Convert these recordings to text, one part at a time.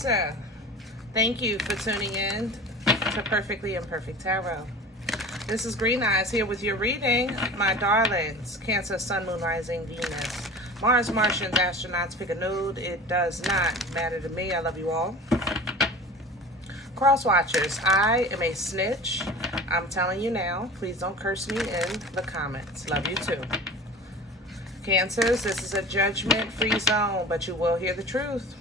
Cancer, thank you for tuning in to Perfectly Imperfect Tarot. This is Green Eyes here with your reading, my darlings. Cancer, Sun, Moon, Rising, Venus, Mars, Martians, astronauts, pick a node. It does not matter to me. I love you all. Cross watchers, I am a snitch. I'm telling you now. Please don't curse me in the comments. Love you too. Cancers, this is a judgment-free zone, but you will hear the truth.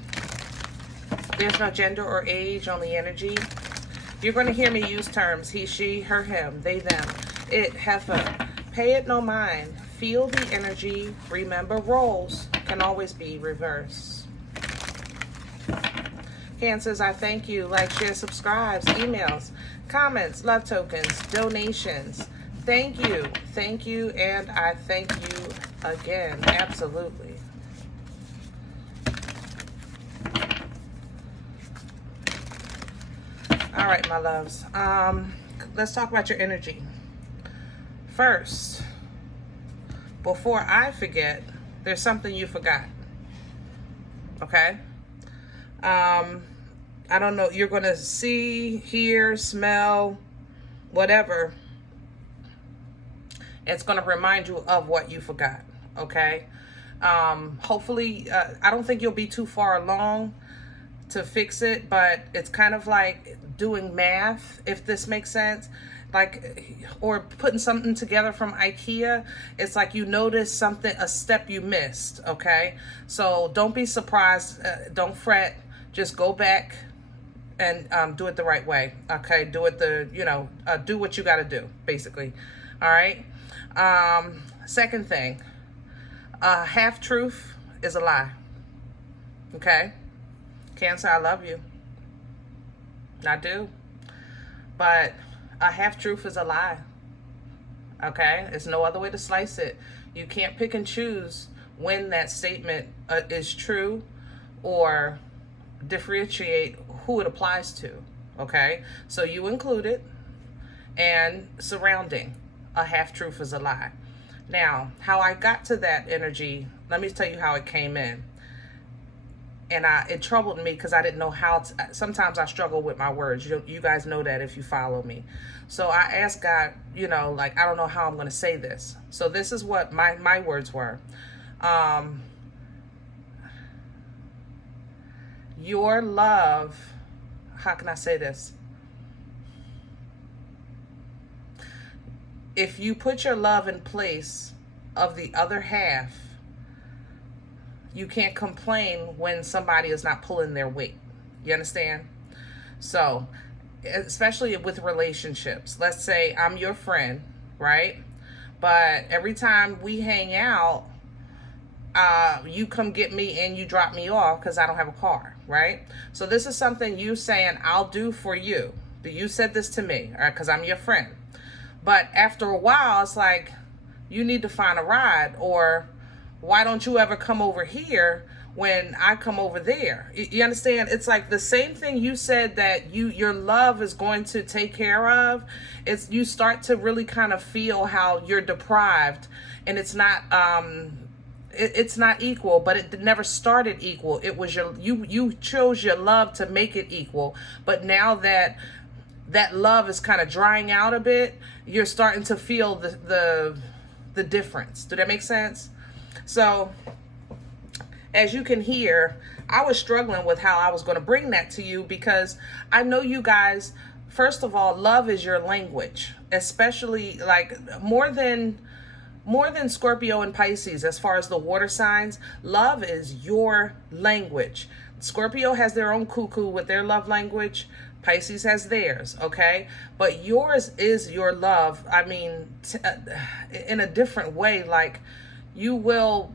There's no gender or age, only energy. You're going to hear me use terms he, she, her, him, they, them, it, heifer. Pay it no mind. Feel the energy. Remember, roles can always be reversed. Cancers, I thank you. Like, share, subscribes, emails, comments, love tokens, donations. Thank you, and I thank you again. Absolutely. All right, my loves. Let's talk about your energy. First, before I forget, there's something you forgot. Okay? I don't know. You're going to see, hear, smell, whatever. It's going to remind you of what you forgot. Okay? Hopefully, I don't think you'll be too far along to fix it, but it's kind of like doing math, if this makes sense, like, or putting something together from IKEA. It's like you notice something, a step you missed. Okay, so don't be surprised, don't fret, just go back and do it the right way. Okay, do it do what you got to do, basically. All right. Second thing, half truth is a lie. Okay, Cancer, I love you. I do. But a half-truth is a lie. Okay? There's no other way to slice it. You can't pick and choose when that statement is true or differentiate who it applies to. Okay? So you include it, and surrounding a half-truth is a lie. Now, how I got to that energy, let me tell you how it came in. And it troubled me because I didn't know how to. Sometimes I struggle with my words. You guys know that if you follow me. So I asked God, like, I don't know how I'm going to say this. So this is what my words were. Your love, how can I say this? If you put your love in place of the other half, you can't complain when somebody is not pulling their weight. You understand? So, especially with relationships. Let's say I'm your friend, right? But every time we hang out, you come get me and you drop me off because I don't have a car, right? So this is something you saying I'll do for you. You said this to me, all right, because I'm your friend. But after a while, it's like, you need to find a ride, or why don't you ever come over here when I come over there? You understand? It's like the same thing you said that your love is going to take care of. It's you start to really kind of feel how you're deprived, and it's not it's not equal, but it never started equal. It was you chose your love to make it equal, but now that love is kind of drying out a bit, you're starting to feel the difference. Do that make sense? So, as you can hear, I was struggling with how I was going to bring that to you, because I know you guys, first of all, love is your language, especially like more than Scorpio and Pisces. As far as the water signs, love is your language. Scorpio has their own cuckoo with their love language. Pisces has theirs, okay? But yours is your love. I mean, in a different way, like, you will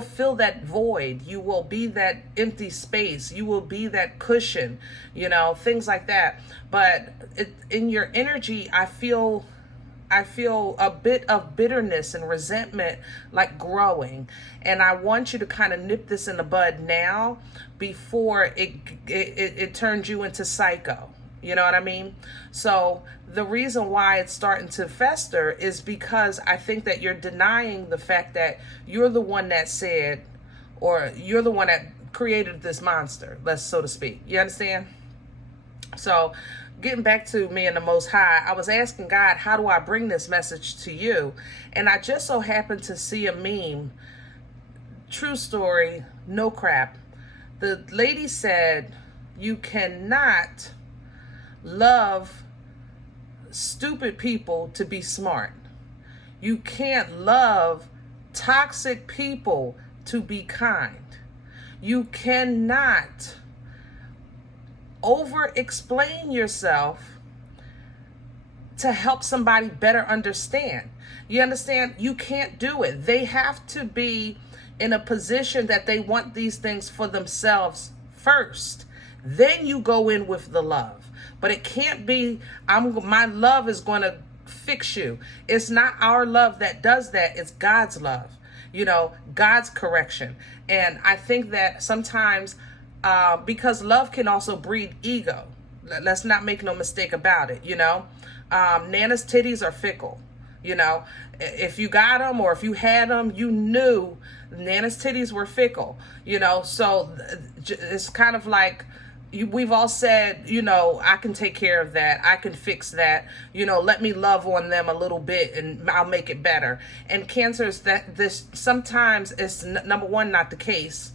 fill that void. You will be that empty space. You will be that cushion, things like that. But in your energy, I feel a bit of bitterness and resentment, like, growing. And I want you to kind of nip this in the bud now before it turns you into psycho. You know what I mean? So the reason why it's starting to fester is because I think that you're denying the fact that you're the one that said, or you're the one that created this monster, so to speak. You understand? So getting back to me and the Most High, I was asking God, how do I bring this message to you? And I just so happened to see a meme. True story, no crap. The lady said, you cannot love stupid people to be smart. You can't love toxic people to be kind. You cannot over-explain yourself to help somebody better understand. You understand? You can't do it. They have to be in a position that they want these things for themselves first. Then you go in with the love. But it can't be, my love is going to fix you. It's not our love that does that. It's God's love, God's correction. And I think that sometimes, because love can also breed ego. Let's not make no mistake about it, Nana's titties are fickle, If you got them or if you had them, you knew Nana's titties were fickle, So it's kind of like, we've all said, I can take care of that. I can fix that. Let me love on them a little bit and I'll make it better. And Cancers, that this sometimes is number one, not the case.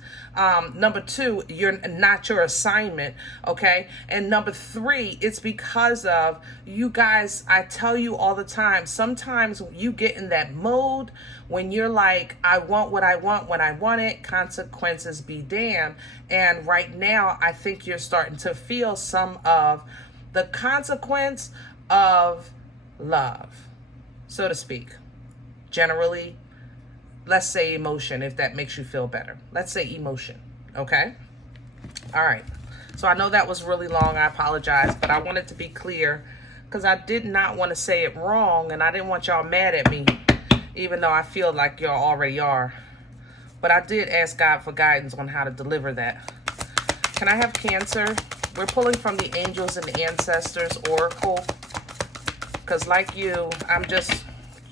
Number two, you're not your assignment. Okay. And number three, it's because of you guys. I tell you all the time, sometimes you get in that mode when you're like, I want what I want when I want it, consequences be damned. And right now, I think you're starting to feel some of the consequence of love, so to speak. Generally, let's say emotion, if that makes you feel better. Let's say emotion, okay? All right. So I know that was really long. I apologize, but I wanted to be clear because I did not want to say it wrong, and I didn't want y'all mad at me, even though I feel like y'all already are. But I did ask God for guidance on how to deliver that. Can I have Cancer? We're pulling from the Angels and the Ancestors Oracle. Because like you, I'm just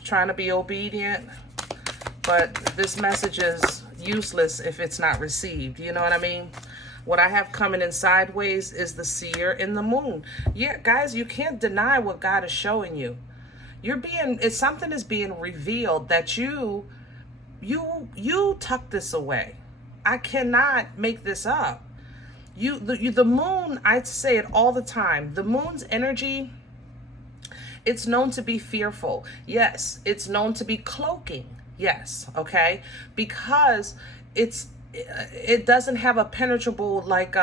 trying to be obedient. But this message is useless if it's not received. You know what I mean? What I have coming in sideways is the Seer in the Moon. Yeah, guys, you can't deny what God is showing you. It's something is being revealed that you tuck this away. I cannot make this up. The moon, I say it all the time. The moon's energy, it's known to be fearful. Yes, it's known to be cloaking. Yes, okay? Because it doesn't have a penetrable, like,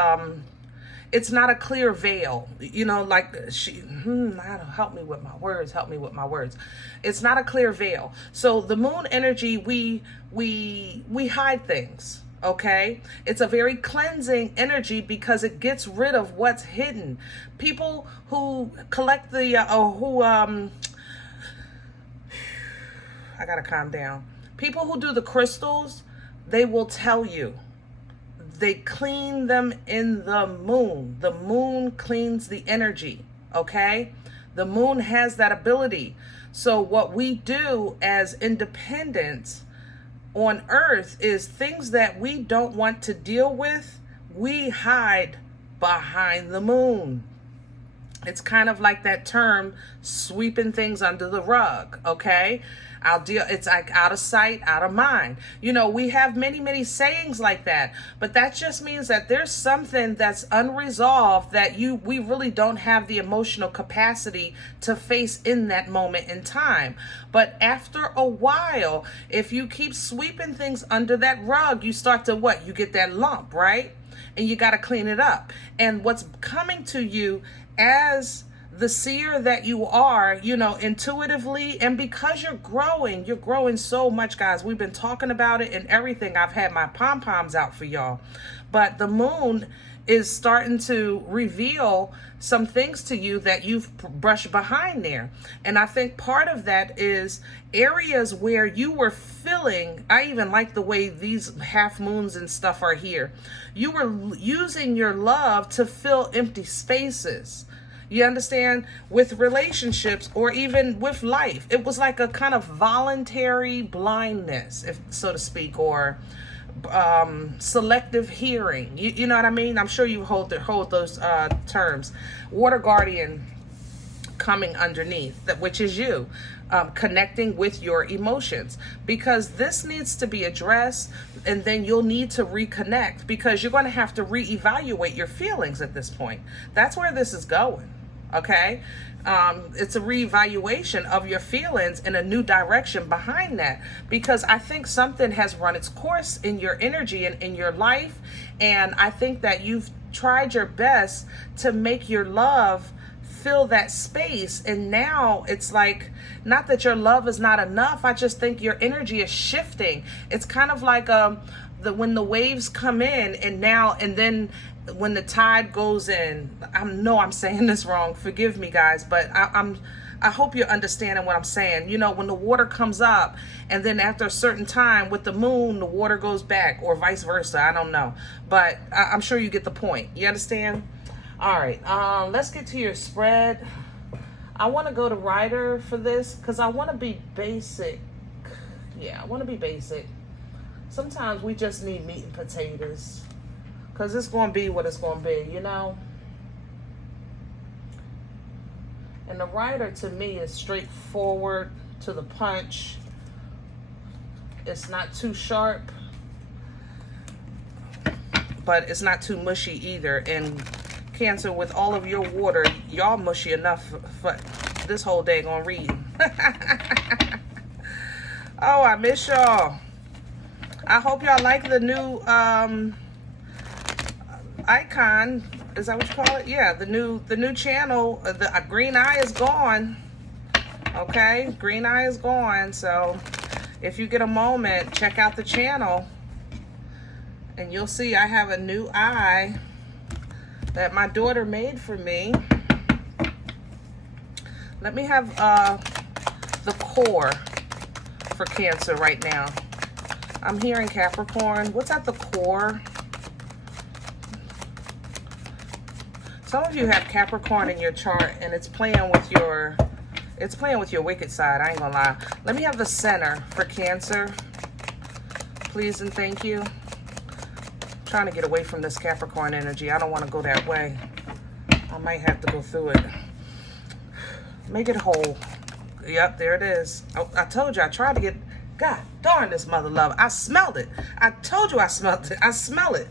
it's not a clear veil, like help me with my words. It's not a clear veil. So the moon energy, we hide things, okay? It's a very cleansing energy because it gets rid of what's hidden. People who collect I gotta calm down. People who do the crystals, they will tell you. They clean them in the moon. The moon cleans the energy, okay? The moon has that ability. So what we do as independents on Earth is things that we don't want to deal with, we hide behind the moon. It's kind of like that term, sweeping things under the rug, okay? It's like out of sight, out of mind. We have many, many sayings like that, but that just means that there's something that's unresolved that we really don't have the emotional capacity to face in that moment in time. But after a while, if you keep sweeping things under that rug, you start to you get that lump, right? And you got to clean it up. And what's coming to you as the seer that you are, intuitively, and because you're growing so much, guys. We've been talking about it and everything. I've had my pom-poms out for y'all. But the moon is starting to reveal some things to you that you've brushed behind there. And I think part of that is areas where you were filling, I even like the way these half moons and stuff are here. You were using your love to fill empty spaces. You understand? With relationships or even with life. It was like a kind of voluntary blindness, if so to speak, or selective hearing. You know what I mean? I'm sure you hold those terms. Water guardian coming underneath, which is you. Connecting with your emotions, because this needs to be addressed, and then you'll need to reconnect, because you're going to have to reevaluate your feelings at this point. That's where this is going. Okay. It's a reevaluation of your feelings and a new direction behind that, because I think something has run its course in your energy and in your life. And I think that you've tried your best to make your love fill that space, and now it's like, not that your love is not enough, I just think your energy is shifting. It's kind of like when the waves come in, and then when the tide goes in. I'm saying this wrong, forgive me guys, but I hope you're understanding what I'm saying. You know, when the water comes up, and then after a certain time with the moon, the water goes back, or vice versa, I don't know, but I'm sure you get the point. You understand? All right, let's get to your spread. I want to go to Rider for this, because I want to be basic. Yeah, I want to be basic. Sometimes we just need meat and potatoes, because it's going to be what it's going to be, you know? And the Rider, to me, is straightforward, to the punch. It's not too sharp, but it's not too mushy either. And Cancer, with all of your water, y'all mushy enough for this whole day gonna read. Oh, I miss y'all. I hope y'all like the new icon. Is that what you call it? Yeah, the new channel. The green eye is gone. Okay, green eye is gone. So if you get a moment, check out the channel, and you'll see I have a new eye that my daughter made for me. Let me have the core for Cancer right now. I'm hearing Capricorn. What's at the core? Some of you have Capricorn in your chart, and it's playing with your wicked side. I ain't gonna lie. Let me have the center for Cancer, please and thank you. Trying to get away from this Capricorn energy. I don't want to go that way. I might have to go through it. Make it whole. Yep, there it is. Oh, I told you I tried to get... God darn this mother love. I smelled it. I told you I smelled it. I smell it.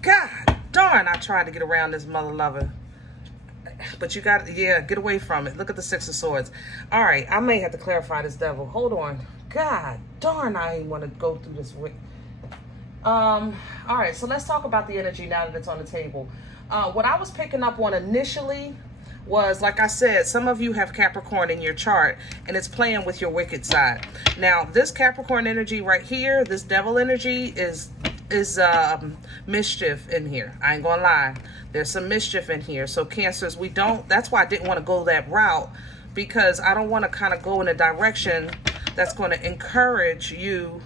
God darn, I tried to get around this mother lover. But you got... Yeah, get away from it. Look at the Six of Swords. All right, I may have to clarify this devil. Hold on. God darn, I ain't want to go through this way. All right, so let's talk about the energy now that it's on the table. What I was picking up on initially was, like I said, some of you have Capricorn in your chart, and it's playing with your wicked side. Now, this Capricorn energy right here, this devil energy is mischief in here. I ain't gonna lie. There's some mischief in here. So Cancers, that's why I didn't want to go that route, because I don't want to kind of go in a direction that's going to encourage you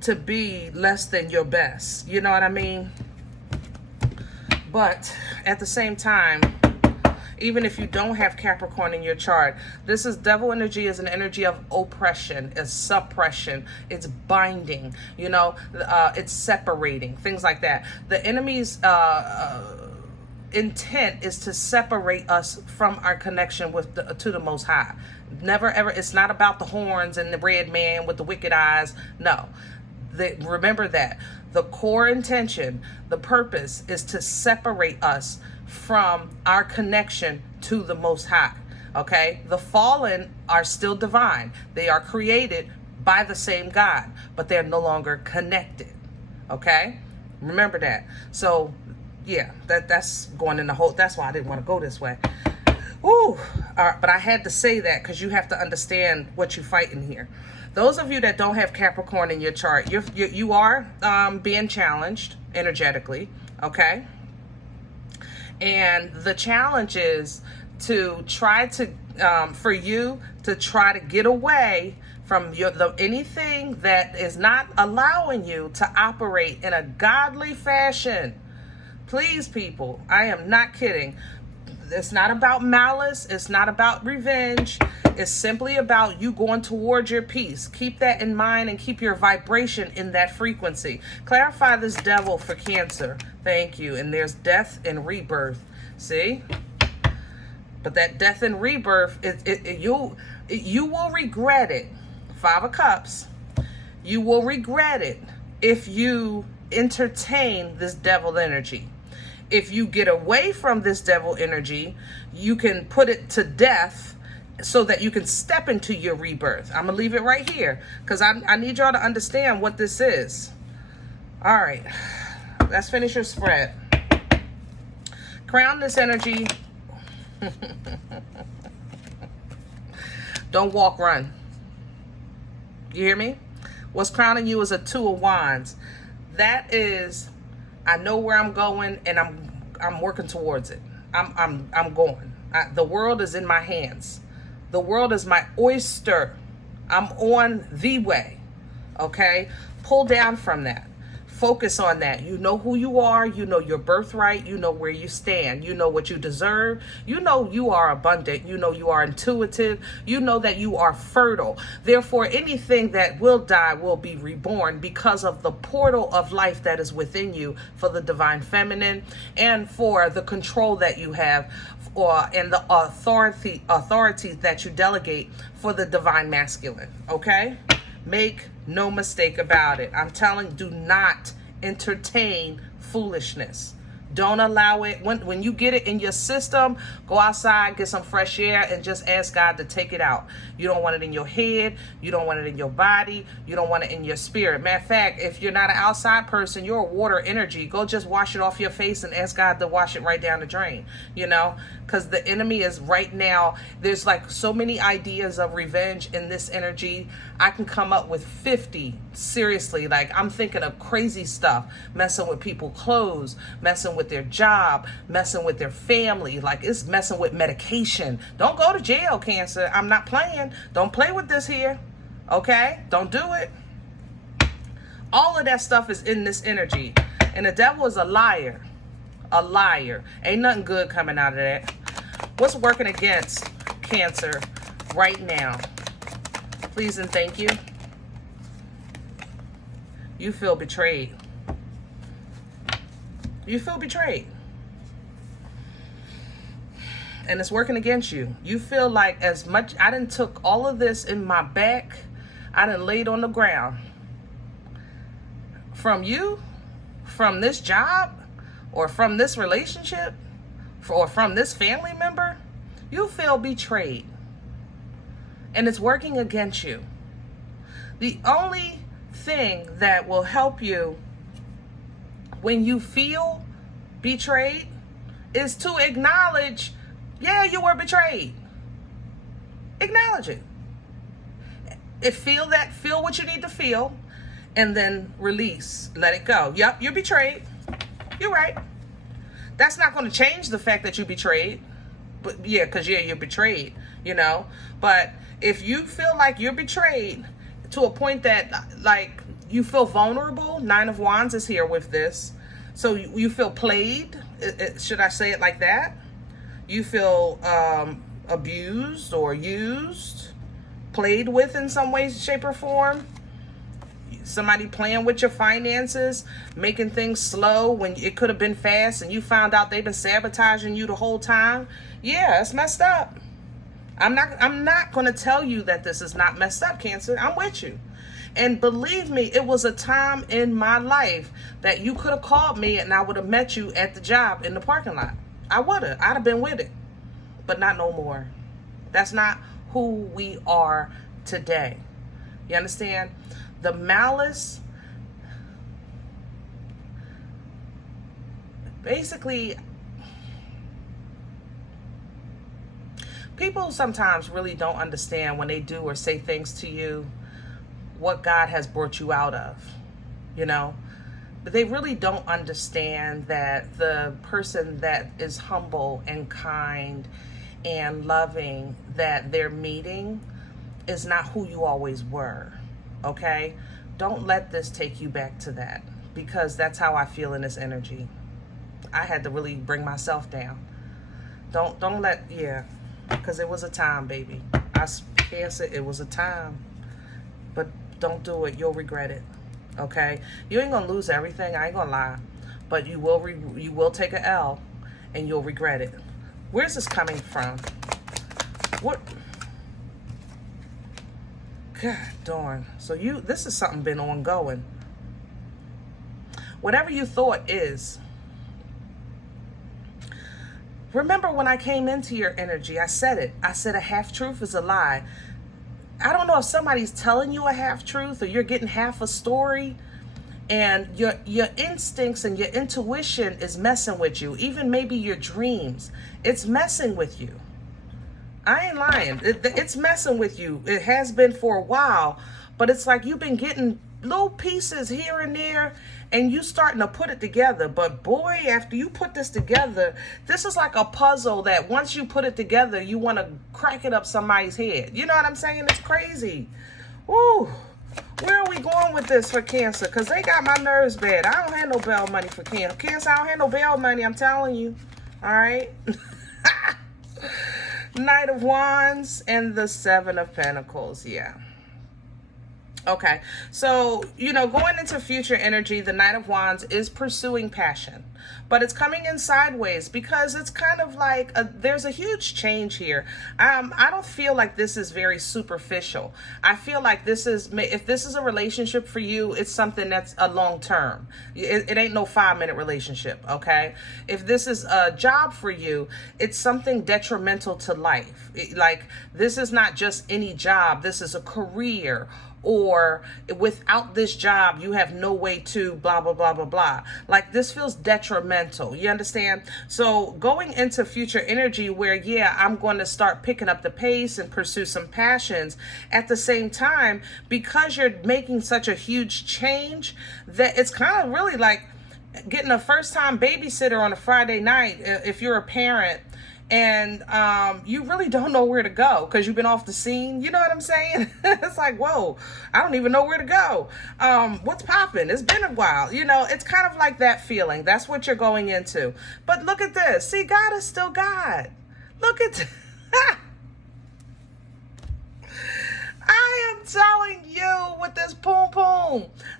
to be less than your best. You know what I mean? But at the same time, even if you don't have Capricorn in your chart, this is devil energy, is an energy of oppression, is suppression, it's binding, you know, it's separating, things like that. The enemy's intent is to separate us from our connection to the Most High. Never ever. It's not about the horns and the red man with the wicked eyes. No. Remember that the core intention, the purpose, is to separate us from our connection to the Most High. Okay, the fallen are still divine. They are created by the same God, but they're no longer connected. Okay, remember that. So yeah, that's going in the whole. That's why I didn't want to go this way. Ooh, but I had to say that because you have to understand what you're fighting here. Those of you that don't have Capricorn in your chart, you are being challenged energetically, okay? And the challenge is to try to, for you to try to get away from anything that is not allowing you to operate in a godly fashion. Please, people, I am not kidding. It's not about malice. It's not about revenge. It's simply about you going towards your peace. Keep that in mind and keep your vibration in that frequency. Clarify this devil for Cancer. Thank you. And there's death and rebirth. See? But that death and rebirth, you will regret it. 5 of Cups. You will regret it if you entertain this devil energy. If you get away from this devil energy, you can put it to death so that you can step into your rebirth. I'm going to leave it right here because I need y'all to understand what this is. All right. Let's finish your spread. Crown this energy. Don't walk, run. You hear me? What's crowning you is a 2 of Wands. That is, I know where I'm going and I'm working towards it. I'm going. The world is in my hands. The world is my oyster. I'm on the way. Okay? Pull down from that. Focus on that. You know who you are. You know your birthright. You know where you stand. You know what you deserve. You know you are abundant. You know you are intuitive. You know that you are fertile. Therefore, anything that will die will be reborn because of the portal of life that is within you for the divine feminine and for the control that you have and the authority that you delegate for the divine masculine. Okay? Make no mistake about it. I'm telling, do not entertain foolishness. Don't allow it. When you get it in your system, go outside, get some fresh air, and just ask God to take it out. You don't want it in your head. You don't want it in your body. You don't want it in your spirit. Matter of fact, if you're not an outside person, you're a water energy. Go just wash it off your face and ask God to wash it right down the drain, you know? Because the enemy is right now, there's like so many ideas of revenge in this energy. I can come up with 50, seriously. Like, I'm thinking of crazy stuff, messing with people's clothes, messing with their job, messing with their family. Like, it's messing with medication. Don't go to jail, Cancer. I'm not playing. Don't play with this here. Okay? Don't do it. All of that stuff is in this energy. And the devil is a liar. A liar. Ain't nothing good coming out of that. What's working against Cancer right now? Please and thank you. You feel betrayed. You feel betrayed. And it's working against you. You feel like as much, I done took all of this in my back. I done laid on the ground. From you, from this job, or from this relationship, or from this family member, you feel betrayed. And it's working against you. The only thing that will help you when you feel betrayed is to acknowledge, yeah, you were betrayed. Acknowledge it. Feel what you need to feel, and then release. Let it go. Yep, you're betrayed. You're right. That's not going to change the fact that you betrayed. But yeah, because you're betrayed, you know. But if you feel like you're betrayed to a point that, like, you feel vulnerable, 9 of Wands is here with this. So you feel played, should I say it like that? You feel abused or used, played with in some way, shape, or form. Somebody playing with your finances, making things slow when it could have been fast, and you found out they've been sabotaging you the whole time. Yeah, it's messed up. I'm not going to tell you that this is not messed up, Cancer. I'm with you. And believe me, it was a time in my life that you could have called me and I would have met you at the job in the parking lot. I would have. I'd have been with it. But not no more. That's not who we are today. You understand? The malice, basically, people sometimes really don't understand when they do or say things to you what God has brought you out of, you know? But they really don't understand that the person that is humble and kind and loving that they're meeting is not who you always were. Okay? Don't let this take you back to that, because that's how I feel in this energy. I had to really bring myself down. Don't let, yeah, because it was a time, baby. Cancer, it was a time. But don't do it. You'll regret it. Okay? You ain't gonna lose everything. I ain't gonna lie. But you will take a L, and you'll regret it. Where's this coming from? What? God darn. So this is something been ongoing. Whatever you thought is. Remember when I came into your energy, I said it. I said a half-truth is a lie. I don't know if somebody's telling you a half-truth or you're getting half a story, and your instincts and your intuition is messing with you. Even maybe your dreams. It's messing with you. I ain't lying. It's messing with you. It has been for a while, but it's like you've been getting little pieces here and there, and you starting to put it together. But boy, after you put this together, this is like a puzzle that once you put it together, you want to crack it up somebody's head. You know what I'm saying? It's crazy. Woo. Where are we going with this for Cancer? Because they got my nerves bad. I don't have no bail money for Cancer. Cancer, I don't have no bail money. I'm telling you. All right? Knight of Wands and the Seven of Pentacles. Yeah. Okay, so, going into future energy, the Knight of Wands is pursuing passion, but it's coming in sideways because it's kind of like there's a huge change here. I don't feel like this is very superficial. I feel like if this is a relationship for you, it's something that's a long term. It ain't no 5-minute relationship, okay? If this is a job for you, it's something detrimental to life. Like, this is not just any job. This is a career. Or without this job, you have no way to blah, blah, blah, blah, blah. Like, this feels detrimental. You understand? So going into future energy where, yeah, I'm going to start picking up the pace and pursue some passions at the same time, because you're making such a huge change that it's kind of really like getting a first-time babysitter on a Friday night if you're a parent. And you really don't know where to go because you've been off the scene. You know what I'm saying? It's like, whoa, I don't even know where to go. What's popping? It's been a while. It's kind of like that feeling. That's what you're going into. But look at this. See, God is still God. Look at I am telling you with this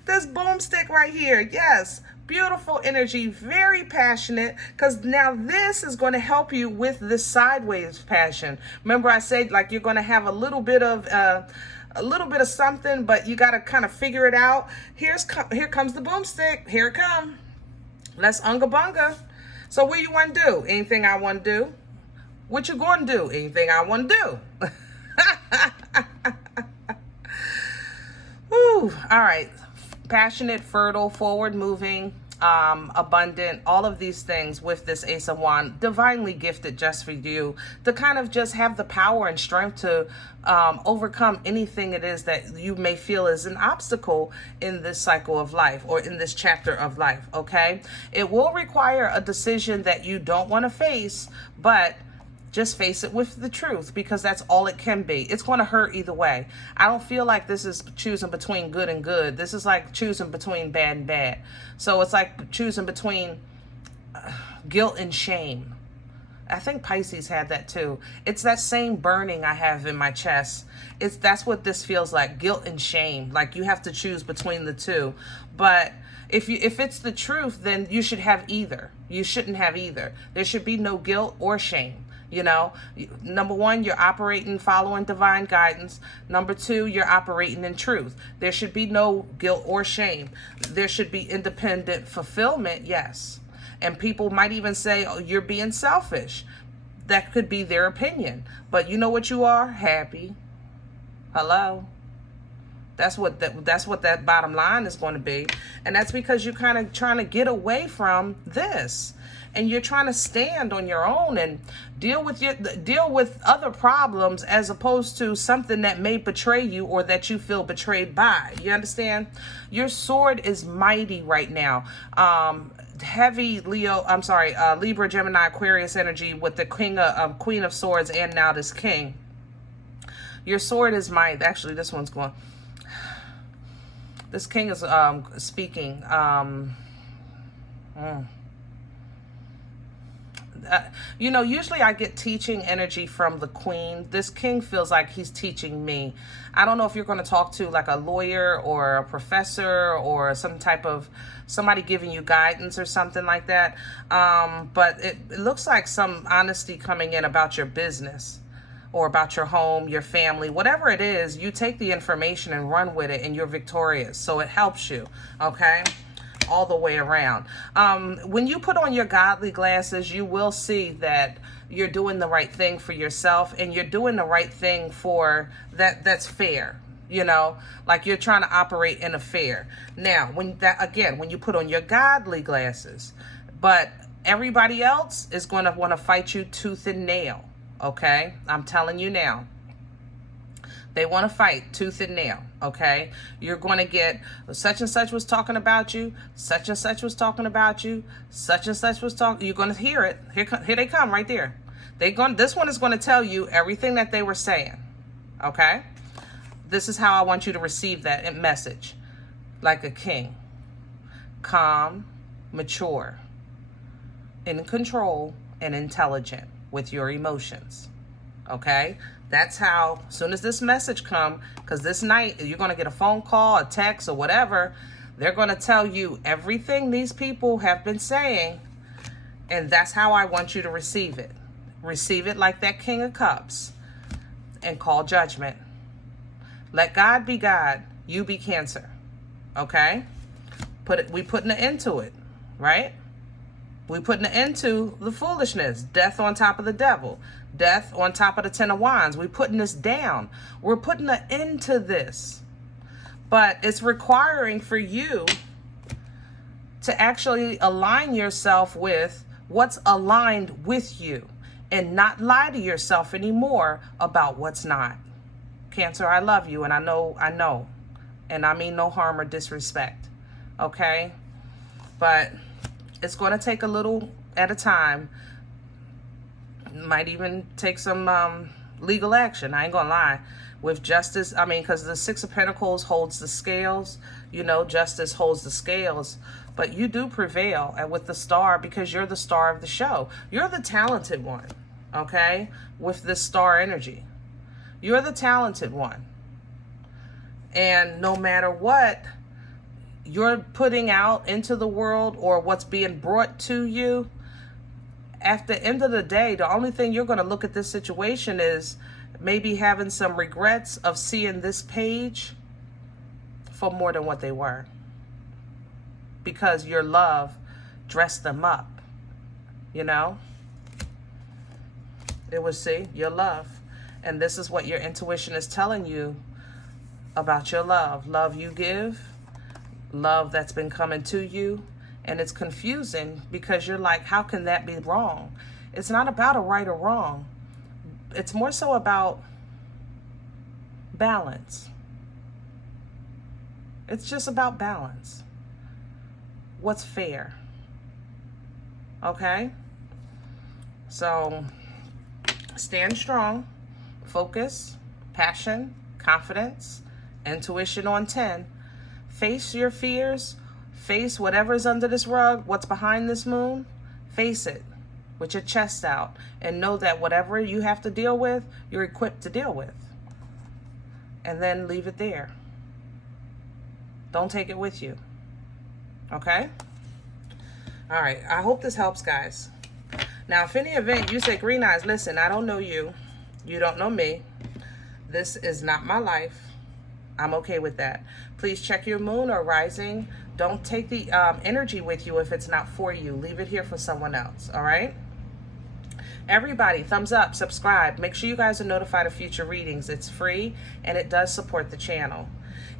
this boomstick right here. Yes. Beautiful energy, very passionate, because now this is going to help you with this sideways passion. Remember I said, like, you're going to have a little bit of something, but you got to kind of figure it out. Here comes the boomstick. Here it comes. Let's unga bunga. So what you want to do? Anything I want to do? What you going to do? Anything I want to do? Whew. All right. Passionate, fertile, forward moving, abundant, all of these things with this Ace of Wands, divinely gifted just for you to kind of just have the power and strength to overcome anything it is that you may feel is an obstacle in this cycle of life or in this chapter of life, okay? It will require a decision that you don't want to face, but just face it with the truth, because that's all it can be. It's going to hurt either way. I don't feel like this is choosing between good and good. This is like choosing between bad and bad. So it's like choosing between guilt and shame. I think Pisces had that too. It's that same burning I have in my chest. That's what this feels like, guilt and shame. Like you have to choose between the two. But if it's the truth, then you should have either. You shouldn't have either. There should be no guilt or shame. Number one, you're operating following divine guidance. Number two, you're operating in truth. There should be no guilt or shame. There should be independent fulfillment, yes. And people might even say, oh, you're being selfish. That could be their opinion. But you know what you are? Happy. Hello? That's what that bottom line is going to be. And that's because you're kind of trying to get away from this. And you're trying to stand on your own and deal with other problems as opposed to something that may betray you or that you feel betrayed by. You understand? Your sword is mighty right now. Heavy Libra, Gemini, Aquarius energy with the Queen of Swords and now this King. Your sword is mighty. Actually, this one's going. This King is speaking. You know, usually I get teaching energy from the queen. This king feels like he's teaching me. I don't know if you're going to talk to like a lawyer or a professor or some type of somebody giving you guidance or something like that. But it looks like some honesty coming in about your business or about your home, your family, whatever it is. You take the information and run with it and you're victorious. So it helps you. Okay. All the way around. When you put on your godly glasses, you will see that you're doing the right thing for yourself and you're doing the right thing for that's fair, you know, like you're trying to operate in a fair. Now, when you put on your godly glasses, but everybody else is going to want to fight you tooth and nail. Okay. I'm telling you now. They want to fight tooth and nail, okay? You're going to get such and such was talking about you, such and such was talking about you, such and such was talking. You're going to hear it. Here they come right there. This one is going to tell you everything that they were saying, okay? This is how I want you to receive that message. Like a king. Calm, mature, in control, and intelligent with your emotions, okay? That's how, as soon as this message comes, because this night you're going to get a phone call, a text, or whatever, they're going to tell you everything these people have been saying, and that's how I want you to receive it. Receive it like that King of Cups, and call judgment. Let God be God, you be Cancer, okay? We putting an end to it, right? We putting an end to the foolishness, death on top of the devil. Death on top of the Ten of Wands. We're putting this down. We're putting an end to this. But it's requiring for you to actually align yourself with what's aligned with you and not lie to yourself anymore about what's not. Cancer, I love you, and I know, and I mean no harm or disrespect, okay? But it's going to take a little at a time. Might even take some legal action. I ain't gonna lie. With justice, I mean, because the Six of Pentacles holds the scales, you know, justice holds the scales, but you do prevail. And with the star, because you're the star of the show, you're the talented one, okay? With this star energy, you're the talented one. And no matter what you're putting out into the world or what's being brought to you, at the end of the day, the only thing you're going to look at this situation is maybe having some regrets of seeing this page for more than what they were. Because your love dressed them up, you know? It was, see, your love. And this is what your intuition is telling you about your love. Love you give, love that's been coming to you. And it's confusing because you're like, how can that be wrong? It's not about a right or wrong. It's more so about balance. It's just about balance. What's fair? Okay? So stand strong, focus, passion, confidence, intuition on 10. Face your fears. Face whatever's under this rug, what's behind this moon, face it with your chest out and know that whatever you have to deal with, you're equipped to deal with. And then leave it there. Don't take it with you. Okay? All right. I hope this helps, guys. Now, if any event you say, Green Eyes, listen, I don't know you. You don't know me. This is not my life. I'm okay with that. Please check your moon or rising. Don't take the energy with you if it's not for you. Leave it here for someone else, all right? Everybody, thumbs up, subscribe. Make sure you guys are notified of future readings. It's free, and it does support the channel.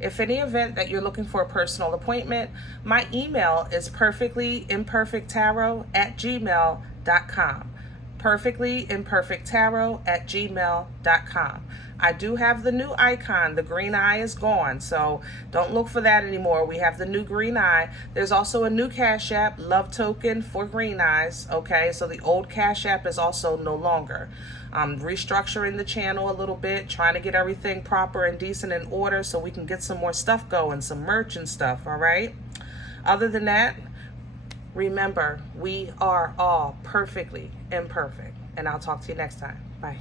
If any event that you're looking for a personal appointment, my email is perfectlyimperfecttarot@gmail.com. perfectlyimperfecttarot@gmail.com. I do have the new icon. The green eye is gone, so don't look for that anymore. We have the new green eye. There's also a new CashApp, love token for green eyes, okay? So the old CashApp is also no longer. Restructuring the channel a little bit, trying to get everything proper and decent in order so we can get some more stuff going, some merch and stuff, all right? Other than that, Remember, we are all perfectly imperfect. And I'll talk to you next time. Bye.